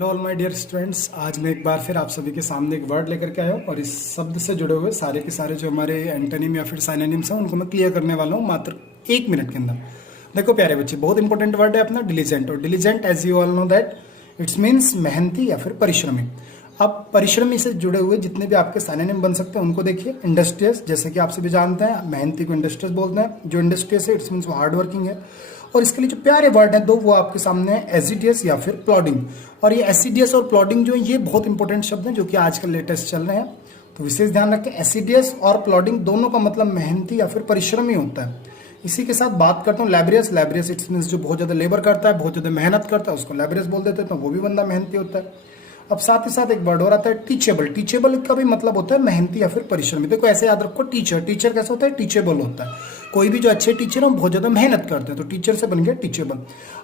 Hello all my dear students, आज मैं एक बार फिर आप सभी के सामने एक वर्ड लेकर के आया हूँ और इस शब्द से जुड़े हुए सारे के सारे जो हमारे एंटोनिम या फिर साइनोनिम्स हैं उनको मैं क्लियर करने वाला हूँ मात्र 1 मिनट के अंदर। देखो प्यारे बच्चे, बहुत इंपॉर्टेंट वर्ड है अपना डिलीजेंट। और diligent as you all know that it's means मेहनती या फिर परिश्रमी। अब परिश्रमी से जुड़े हुए जितने भी आपके साइनोनिम बन सकते हैं उनको देखिए। इंडस्ट्रियस, जैसे कि आप सभी जानते हैं मेहनती को इंडस्ट्रियस बोलते हैं। जो इंडस्ट्रियस है इट्स मीन्स वो हार्ड वर्किंग है। और इसके लिए जो प्यारे वर्ड हैं दो वो आपके सामने है, एसिडियस या फिर प्लॉडिंग। और ये एसिडियस और प्लॉडिंग जो है ये बहुत इंपॉर्टेंट शब्द हैं जो कि आजकल लेटेस्ट चल रहे हैं, तो विशेष ध्यान रखें। एसिडियस और प्लॉडिंग दोनों का मतलब मेहनती या फिर परिश्रमी होता है। इसी के साथ बात करता हूँ लैबरियस। लैबरियस इट्स मीन्स जो बहुत ज्यादा लेबर करता है, बहुत ज्यादा मेहनत करता है, उसको लैबरियस बोल देते हैं, तो वो भी बंदा मेहनती होता है। अब साथ ही साथ एक वर्ड और आता है टीचेबल। टीचेबल का भी मतलब होता है मेहनती या फिर परिश्रमी। देखो ऐसे याद रखो, टीचर टीचर कैसा होता है, टीचेबल होता है। कोई भी जो अच्छे टीचर हैं बहुत ज्यादा मेहनत करते हैं, तो टीचर से बन गया टीचेबल।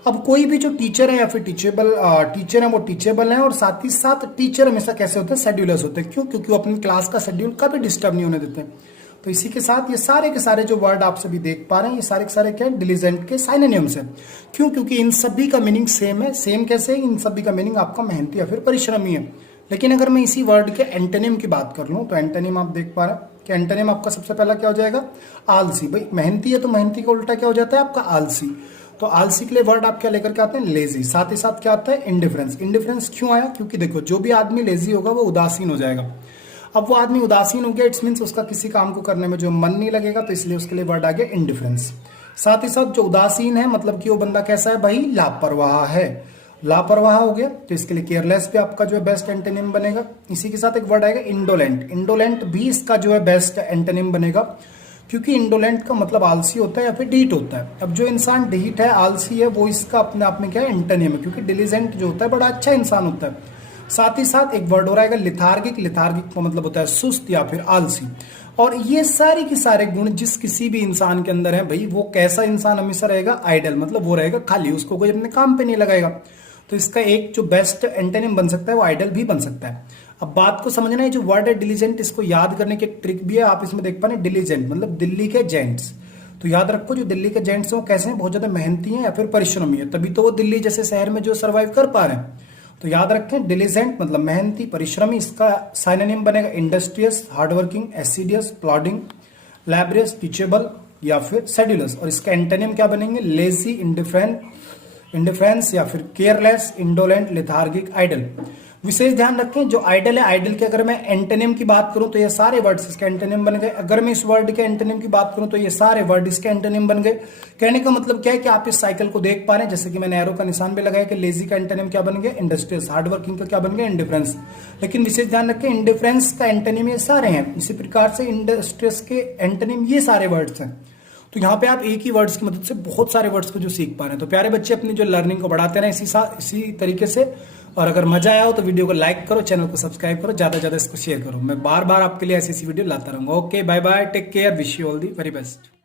अब कोई भी जो टीचर है या फिर टीचर है वो टीचेबल है। और साथ ही साथ टीचर हमेशा कैसे होते हैं, शेड्यूलर्स होते हैं। क्यों? क्योंकि वो अपनी क्लास का शेड्यूल कभी डिस्टर्ब नहीं होने देते हैं। तो इसी के साथ ये सारे के सारे जो वर्ड आप सभी देख पा रहे हैं ये सारे के सारे क्या है, डिलीजेंट के साइनोनिम्स हैं। क्यों? क्योंकि इन सभी का मीनिंग सेम है। सेम कैसे? इन सभी का मीनिंग आपका मेहनती या फिर परिश्रमी है। लेकिन अगर मैं इसी वर्ड के एंटोनिम की बात कर लूं तो एंटोनिम आप देख पा रहे हैं कि एंटोनिम आपका सबसे पहला क्या हो जाएगा, आलसी। भाई मेहनती है तो मेहनती का उल्टा क्या हो जाता है आपका, आलसी। तो आलसी के लिए वर्ड आप क्या लेकर के आते हैं, लेजी। साथ ही साथ क्या आता है, इंडिफरेंस। इंडिफरेंस क्यों आया? क्योंकि देखो जो भी आदमी लेजी होगा वो उदासीन हो जाएगा। अब वो आदमी उदासीन हो गया, इट्स मीन्स उसका किसी काम को करने में जो मन नहीं लगेगा, तो इसलिए उसके लिए वर्ड आ गया इंडिफरेंस। साथ ही साथ जो उदासीन है मतलब कि वो बंदा कैसा है भाई, लापरवाह है। लापरवाह हो गया, तो इसके लिए केयरलेस भी आपका जो है बेस्ट एंटोनिम बनेगा। इसी के साथ एक वर्ड आएगा इंडोलेंट। इंडोलेंट भी इसका जो है बेस्ट एंटोनिम बनेगा, क्योंकि इंडोलेंट का मतलब आलसी होता है या फिर डीट होता है। अब जो इंसान डीट है, आलसी है, वो इसका अपने आप में क्या है, एंटोनिम है। क्योंकि डिलीजेंट जो होता है बड़ा अच्छा इंसान होता है। साथ ही साथ एक वर्ड और आएगा लिथार्गिक। लिथार्गिक का मतलब होता है सुस्त या फिर आलसी। और ये सारे के सारे गुण जिस किसी भी इंसान के अंदर है भाई, वो कैसा इंसान हमेशा रहेगा, आइडल, मतलब वो रहेगा खाली, उसको कोई अपने काम पे नहीं लगाएगा। तो इसका एक जो बेस्ट एंटोनिम बन सकता है वो आइडल भी बन सकता है। अब बात को समझना है, जो वर्ड है डिलीजेंट, इसको याद करने की ट्रिक भी है। आप इसमें देख पा रहे हैं डिलीजेंट मतलब दिल्ली के जेंट्स। तो याद रखो जो दिल्ली के जेंट्स हैं वो कैसे हैं, बहुत ज्यादा मेहनती हैं या फिर परिश्रमी है, तभी तो वो दिल्ली जैसे शहर में जो सर्वाइव कर पा रहे हैं। तो याद रखें डिलीजेंट मतलब मेहनती, परिश्रमी। इसका साइनोनिम बनेगा इंडस्ट्रियस, हार्डवर्किंग, एसिडियस, प्लॉडिंग, लैबरियस, टीचेबल या फिर शेड्यूलस। और इसका एंटोनिम क्या बनेंगे, लेजी, इंडिफरेंस या फिर केयरलेस, इंडोलेंट, लेथार्गिक, आइडल। विशेष ध्यान रखें जो आइडल है, आइडल के अगर मैं एंटोनिम की बात करूं तो ये सारे वर्ड्स इसके एंटोनिम बन गए। अगर मैं इस वर्ड के एंटोनिम की बात करूं तो ये सारे वर्ड इसके एंटोनिम बन गए। कहने का मतलब क्या है कि आप इस साइकिल को देख पा रहे हैं, जैसे कि मैंने एरो का निशान भी लगाया कि लेजी का एंटोनिम क्या बन गया, इंडस्ट्रियस। हार्डवर्किंग का क्या बन गया, इंडिफरेंस। लेकिन विशेष ध्यान रखें इंडिफरेंस का एंटोनिम ये सारे हैं। इसी प्रकार से इंडस्ट्रियस के एंटोनिम ये सारे वर्ड्स हैं। तो यहाँ पे आप एक ही वर्ड्स की मदद से बहुत सारे वर्ड्स को जो सीख पा रहे हैं। तो प्यारे बच्चे अपनी जो लर्निंग को बढ़ाते रहे इसी तरीके से। और अगर मजा आया हो तो वीडियो को लाइक करो, चैनल को सब्सक्राइब करो, ज्यादा से ज्यादा इसको शेयर करो। मैं बार बार आपके लिए ऐसी वीडियो लाता रहूंगा। Okay, bye bye, take care, wish you all the very best.